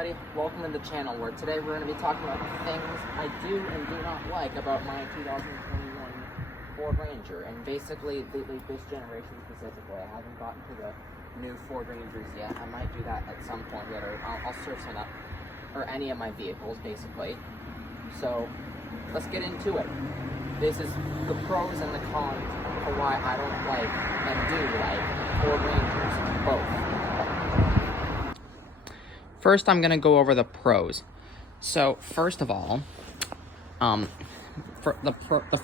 everybody, welcome to the channel where today we're going to be talking about things I do and do not like about my 2021 Ford Ranger, and basically this generation specifically. I haven't gotten to the new Ford Rangers yet. I might do that at some point later. I'll search some up, or any of my vehicles basically. So let's get into it. This is the pros and the cons of why I don't like and do like Ford Rangers, both. First, I'm going to go over the pros. So, first of all, the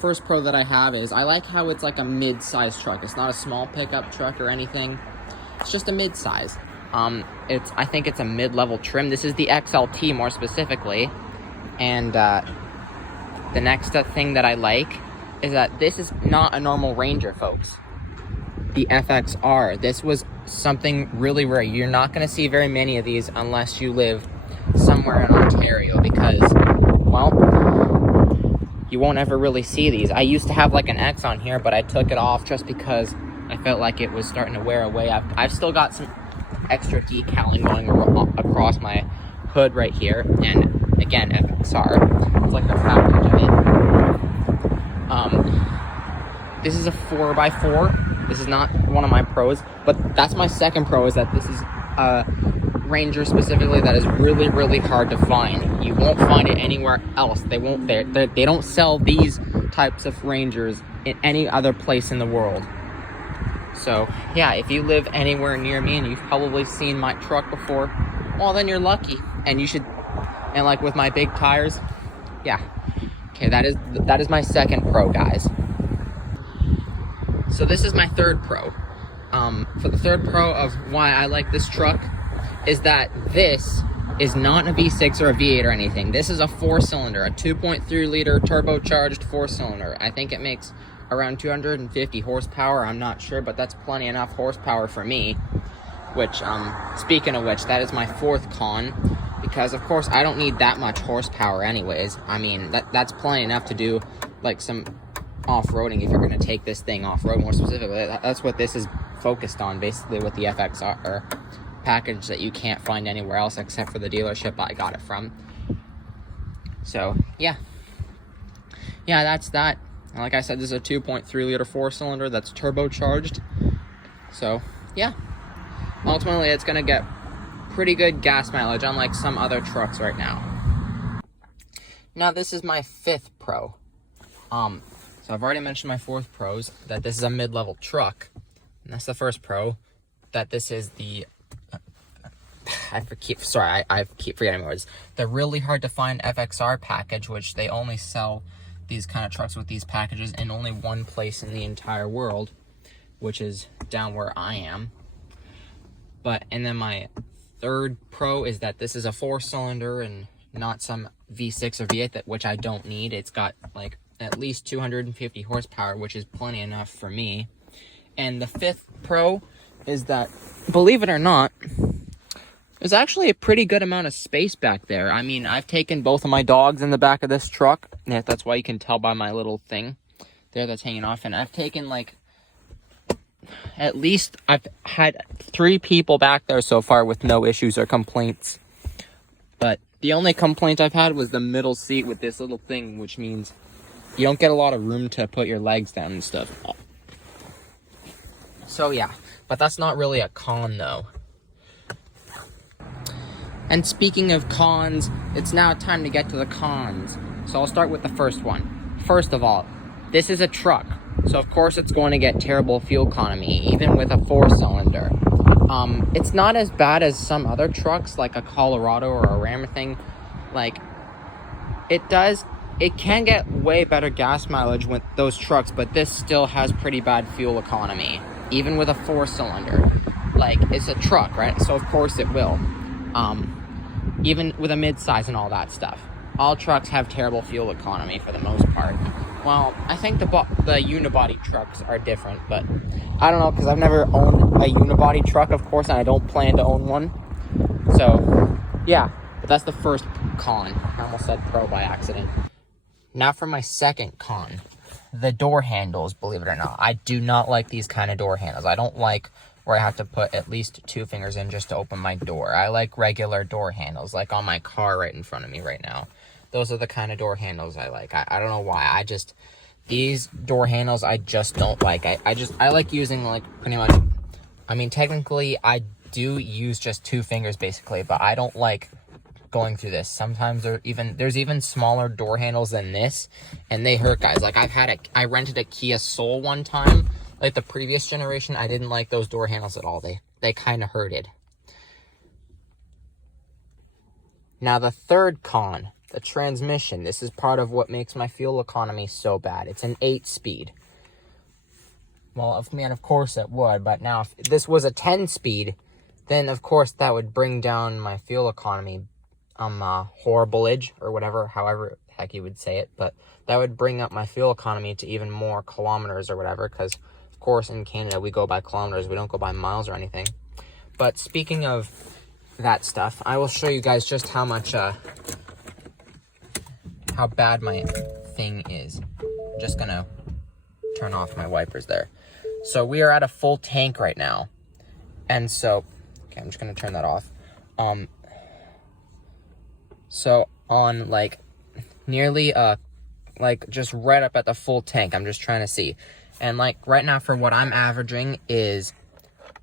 first pro that I have is I like how it's like a mid-size truck. It's not a small pickup truck or anything. It's just a mid-size. I think it's a mid-level trim. This is the XLT more specifically. And the next thing that I like is that this is not a normal Ranger, folks. The FXR. This was something really rare. You're not going to see very many of these unless you live somewhere in Ontario because, well, you won't ever really see these. I used to have like an X on here, but I took it off just because I felt like it was starting to wear away. I've still got some extra decaling going across my hood right here, and again, FXR. It's like the package of it. This is a 4x4. This is not one of my pros, but that's my second pro, is that this is a Ranger specifically that is really, really hard to find. You won't find it anywhere else. They don't sell these types of Rangers in any other place in the world. So yeah, if you live anywhere near me and you've probably seen my truck before, well then you're lucky, and you should. And like with my big tires, yeah. Okay, that is my second pro, guys. So this is my third pro. For the third pro of why I like this truck is that this is not a V6 or a V8 or anything. This is a 4-cylinder, a 2.3 liter turbocharged 4-cylinder. I think it makes around 250 horsepower. I'm not sure, but that's plenty enough horsepower for me. Which, speaking of which, that is my fourth con, because of course I don't need that much horsepower anyways. I mean, that's plenty enough to do like some off-roading if you're going to take this thing off-road more specifically. That's what this is focused on, basically, with the FXR package that you can't find anywhere else except for the dealership I got it from. So yeah, that's that. And like I said, this is a 2.3 liter 4-cylinder that's turbocharged. So yeah, ultimately it's going to get pretty good gas mileage, unlike some other trucks right now. Now this is my fifth pro. So I've already mentioned my fourth pros, that this is a mid-level truck. And that's the first pro, that this is the, I keep forgetting my words. The really hard to find FXR package, which they only sell these kind of trucks with these packages in only one place in the entire world, which is down where I am. And then my third pro is that this is a 4-cylinder and not some V6 or V8, which I don't need. It's got like at least 250 horsepower, which is plenty enough for me. And the fifth pro is that, believe it or not, there's actually a pretty good amount of space back there. I mean, I've taken both of my dogs in the back of this truck. Yeah, that's why you can tell by my little thing there that's hanging off. And I've taken like, at least I've had 3 people back there so far with no issues or complaints. But the only complaint I've had was the middle seat with this little thing, which means you don't get a lot of room to put your legs down and stuff. So yeah, but that's not really a con though. And speaking of cons, it's now time to get to the cons. So I'll start with the first one. First of all, this is a truck. So of course it's going to get terrible fuel economy, even with a 4-cylinder. It's not as bad as some other trucks, like a Colorado or a Ram thing. Like, it can get way better gas mileage with those trucks, but this still has pretty bad fuel economy, even with a 4-cylinder. Like, it's a truck, right? So of course it will. Even with a mid-size and all that stuff. All trucks have terrible fuel economy for the most part. Well, I think the unibody trucks are different, but I don't know, because I've never owned a unibody truck, of course, and I don't plan to own one. So, yeah, but that's the first con. I almost said pro by accident. Now for my second con, the door handles, believe it or not. I do not like these kind of door handles. I don't like where I have to put at least 2 fingers in just to open my door. I like regular door handles, like on my car right in front of me right now. Those are the kind of door handles I like. I don't know why. These door handles I just don't like. I like using like pretty much, I mean, technically I do use just 2 fingers basically, but I don't like going through this. Sometimes there's even smaller door handles than this, and they hurt, guys. Like I rented a Kia Soul one time, like the previous generation. I didn't like those door handles at all. They kind of hurted. Now the third con, the transmission. This is part of what makes my fuel economy so bad. It's an 8-speed. Well, of course it would, but now if this was a 10-speed, then of course that would bring down my fuel economy horrible-age, or whatever, however the heck you would say it, but that would bring up my fuel economy to even more kilometers or whatever, because of course in Canada we go by kilometers, we don't go by miles or anything. But speaking of that stuff, I will show you guys just how much how bad my thing is. I'm just gonna turn off my wipers there. So we are at a full tank right now, and so okay, I'm just gonna turn that off. So on like nearly like just right up at the full tank, I'm just trying to see, and like right now for what I'm averaging is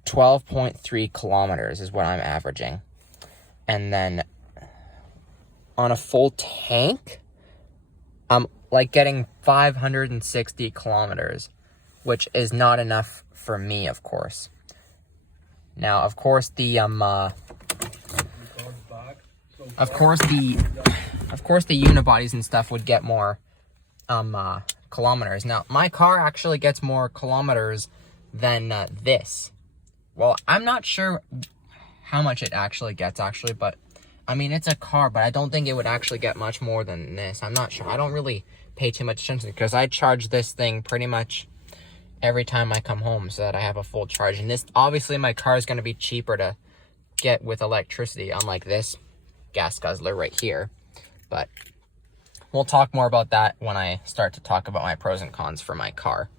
12.3 kilometers is what I'm averaging, and then on a full tank I'm like getting 560 kilometers, which is not enough for me, of course. Now of course the unibodies and stuff would get more kilometers. Now my car actually gets more kilometers than this. Well, I'm not sure how much it actually gets but I mean, it's a car, but I don't think it would actually get much more than this. I'm not sure. I don't really pay too much attention because I charge this thing pretty much every time I come home so that I have a full charge. And this, obviously my car is going to be cheaper to get with electricity, unlike this gas guzzler right here. But we'll talk more about that when I start to talk about my pros and cons for my car.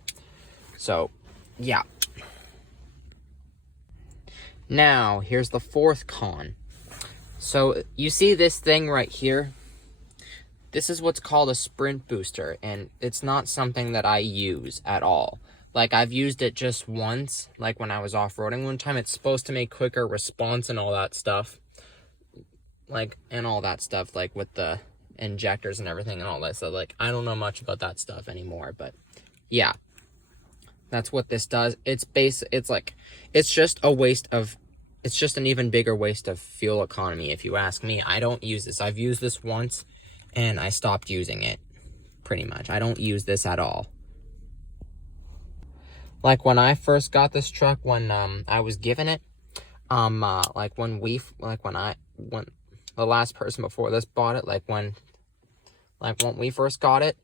So, yeah. Now, here's the fourth con. So, you see this thing right here? This is what's called a sprint booster, and it's not something that I use at all. Like, I've used it just once, like when I was off-roading one time. It's supposed to make quicker response and all that stuff. Like, with the injectors and everything and all that. So, like, I don't know much about that stuff anymore, but yeah. That's what this does. It's just a waste of, it's just an even bigger waste of fuel economy, if you ask me. I don't use this. I've used this once, and I stopped using it, pretty much. I don't use this at all. Like, when I first got this truck, when I was given it, when the last person before this bought it, when we first got it,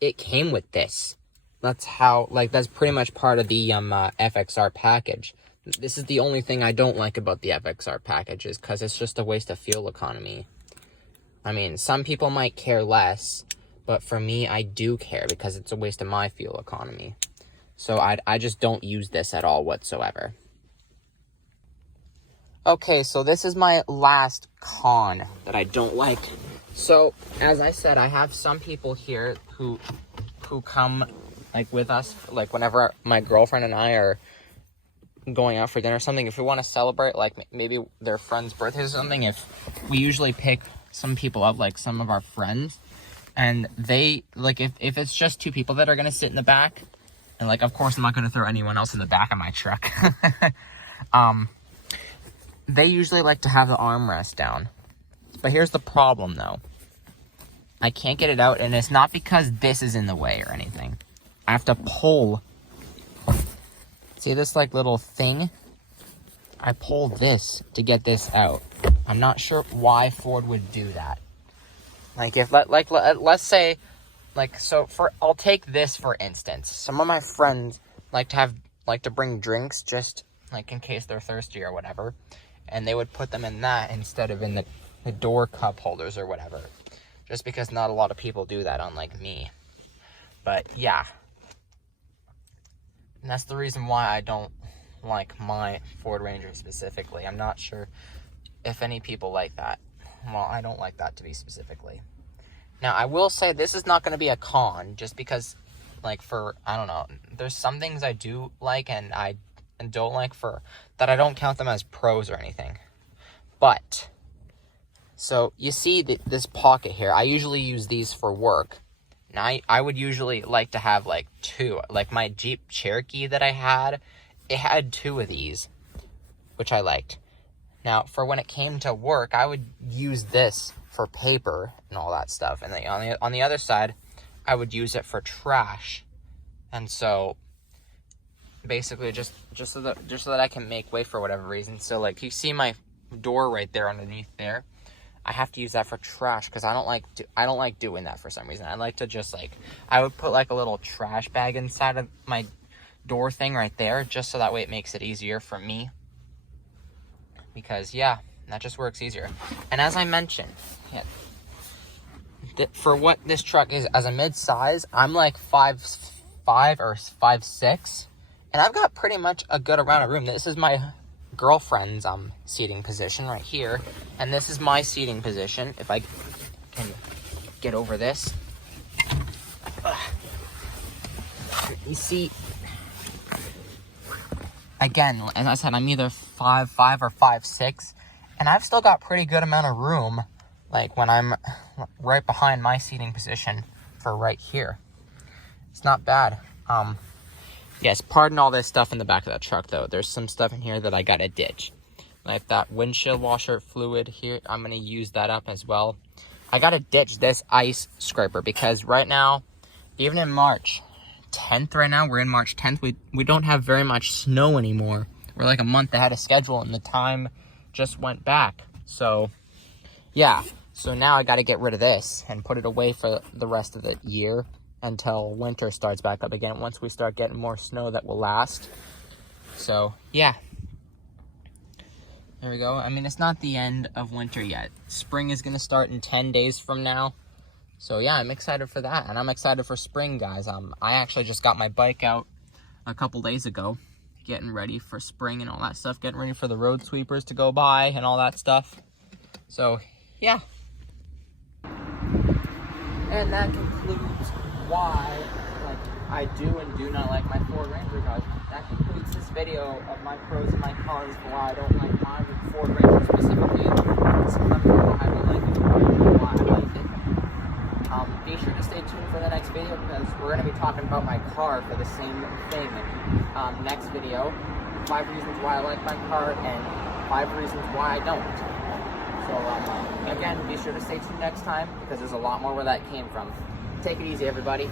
it came with this. That's how, that's pretty much part of the FXR package. This is the only thing I don't like about the FXR package, is because it's just a waste of fuel economy. I mean, some people might care less, but for me, I do care because it's a waste of my fuel economy. So I just don't use this at all whatsoever. Okay, so this is my last con that I don't like. So, as I said, I have some people here who come, with us, whenever my girlfriend and I are going out for dinner or something. If we want to celebrate, maybe their friend's birthday or something, if we usually pick some people up, some of our friends, and they, if it's just 2 people that are going to sit in the back, and, of course, I'm not going to throw anyone else in the back of my truck, they usually like to have the armrest down. But here's the problem, though. I can't get it out, and it's not because this is in the way or anything. I have to pull. See this, lettle thing? I pull this to get this out. I'm not sure why Ford would do that. Let's say, I'll take this for instance. Some of my friends like to bring drinks just, in case they're thirsty or whatever. And they would put them in that instead of in the door cup holders or whatever. Just because not a lot of people do that, unlike me. But, yeah. And that's the reason why I don't like my Ford Ranger specifically. I'm not sure if any people like that. Well, I don't like that to be specifically. Now, I will say this is not going to be a con, just because, like, I don't know, there's some things I do like and I don't like that I don't count them as pros or anything. But, so, you see this pocket here. I usually use these for work. Now, I would usually like to have, like, 2. Like, my Jeep Cherokee that I had, it had 2 of these, which I liked. Now, for when it came to work, I would use this for paper and all that stuff. And then on the other side, I would use it for trash. And so, basically, just so that I can make way for whatever reason. So, like, you see my door right there underneath there. I have to use that for trash because I don't like doing that for some reason. I like to just, like, I would put, like, a little trash bag inside of my door thing right there, just so that way it makes it easier for me. Because, yeah, that just works easier. And as I mentioned, yeah, for what this truck is as a mid-size, I'm like 5'5" or 5'6", and I've got pretty much a good amount of room. This is my girlfriend's seating position right here, and this is my seating position. If I can get over this, you see, again, as I said, I'm either 5'5" or 5'6", and I've still got pretty good amount of room, like when I'm right behind my seating position for right here. It's not bad. Yes, pardon all this stuff in the back of that truck, though. There's some stuff in here that I gotta ditch. Like that windshield washer fluid here, I'm gonna use that up as well. I gotta ditch this ice scraper because right now, even in March 10th right now, we're in March 10th, we don't have very much snow anymore. We're like a month ahead of schedule and the time just went back. So, yeah. So now I gotta get rid of this and put it away for the rest of the year until winter starts back up again, once we start getting more snow that will last. So, yeah. There we go. I mean, it's not the end of winter yet. Spring is going to start in 10 days from now. So, yeah, I'm excited for that. And I'm excited for spring, guys. I actually just got my bike out a couple days ago, getting ready for spring and all that stuff, getting ready for the road sweepers to go by and all that stuff. So, yeah. And that concludes why I do and do not like my Ford Ranger, guys. That concludes this video of my pros and my cons for why I don't like my Ford Ranger specifically. Some of you why I don't like it, why I like it. Be sure to stay tuned for the next video because we're going to be talking about my car for the same thing. Next video, 5 reasons why I like my car and 5 reasons why I don't. So again, be sure to stay tuned next time because there's a lot more where that came from. Take it easy, everybody.